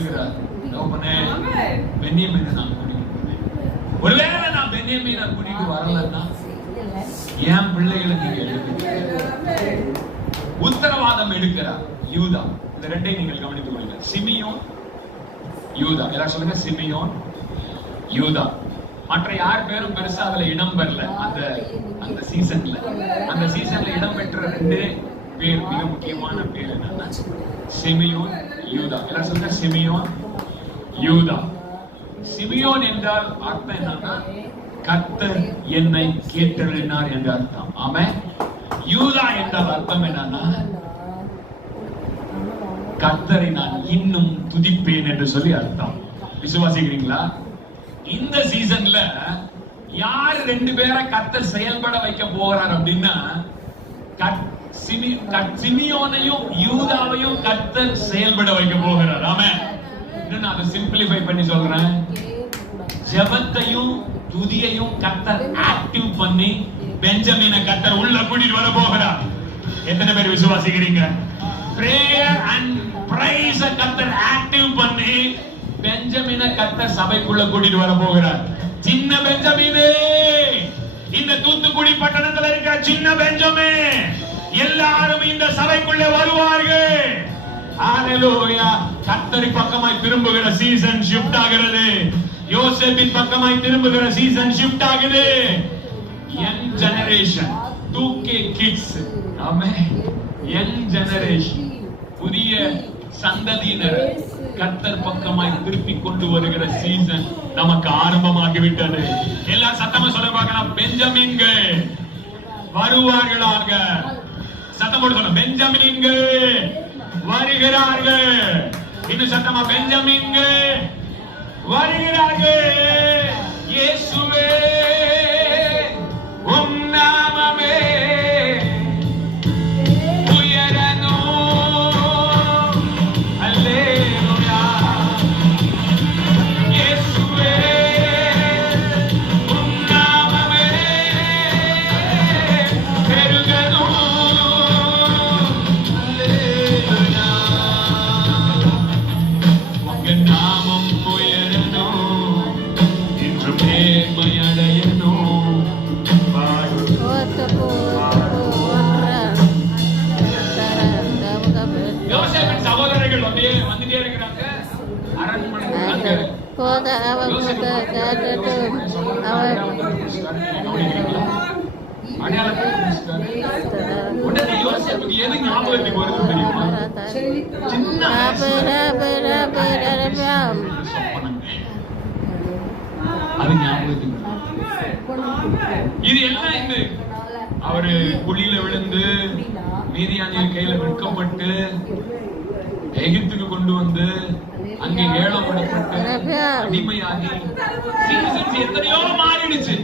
சொல்லுகிறார், பென்யமீனை நான் கூட்டிட்டு போறேன். ஒருவேளை நான் பென்யமீனை கூட்டிட்டு வரலன்னா என் பிள்ளைகளை நீங்க உத்தரவாதம் எடுக்கிறார் யூதா. இந்த ரெண்டையும் நீங்கள் கவனித்துக் கொள்ளுங்க. சிமியோன், யூதா. எல்லாரும் சொல்லுங்க, சிமியோன், யூதா. மற்ற யார் பேரும் பெருசா அதுல இடம் பெறல. அந்த சீசன்ல இடம் பெற்ற ரெண்டு பேர், மிக முக்கியமான பேர் என்னன்னா சிமியோன், யூதா. எல்லாரும் சொல்லுங்க, சிமியோன், யூதா. சிமியோன் என்றால் அர்த்தம் என்னன்னா கர்த்தர் என்னை கேட்டறினார் என்ற அர்த்தம். ஆமென். யூதா என்றால் அர்த்தம் என்னன்னா கர்த்தரை நான் இன்னும் துதிப்பேன் என்று சொல்லி அர்த்தம். விசுவாசிக்கிறீங்களா? இந்த சீசன்ல யார் ரெண்டு பேரை கர்த்தர் செயல்பட வைக்க போகிறார் அப்படின்னா சிமியோனையும் யூதாவையும் கர்த்தர் செயல்பட வைக்க போகிறார். ஆமென். நான் அதை சிம்பிளிஃபை பண்ணி சொல்றேன். ஜெபத்தையும் துதியையும் கர்த்தர் ஆக்டிவ் பண்ணி பெஞ்சமினை கர்த்தர் உள்ள கூட்டிட்டு வர போகிறார். எத்தனை பேர் விசுவாசிக்கிறீங்க? prayer and praise கர்த்தர் ஆக்டிவ் பண்ணி பெஞ்சமினை கர்த்தர் சபைக்குள்ள கூட்டிட்டு வர போகிறார். சின்ன பெஞ்சமினே, இந்த தூத்துக்குடி பட்டணத்துல இருக்கிற சின்ன பெஞ்சமின் எல்லாரும் இந்த சபைக்குள்ள வருவார்கள். ஹalleluya. கர்த்தரின் பக்கமாய் திரும்புகிற சீசன் ஷிஃப்ட் ஆகிறது. யோசேப்பின் பக்கமாய் திரும்புகிற சீசன் ஷிஃப்ட் ஆகுது. Young generation, 2K kids. Amen. Young generation, புதிய சந்ததியினர் கர்த்தர் பக்கமாய் திருப்பி கொண்டு வருகிற சீசன் நமக்கு ஆரம்பமாகிவிட்டது. எல்லா சத்தமா சொல்ல பார்க்கலாம், பெஞ்சமின்கள் வருவார்களாக. சத்தம் போட்டு சொல்ல, பெஞ்சமின்கள் வருகிறார்கள். இன்னும் சத்தமா, பெஞ்சமின்கள் வருகிறார்கள். இயேசுவே உம் நாமமே இது எல்லாம் இந்த அவரு குழியில விழுந்து மீதியானியர் கையில விற்கப்பட்டு எகிப்துக்கு கொண்டு வந்து அங்கே ஏலம் விடப்பட்டு அடிமையாகி எத்தனையோ மாறிடுச்சு.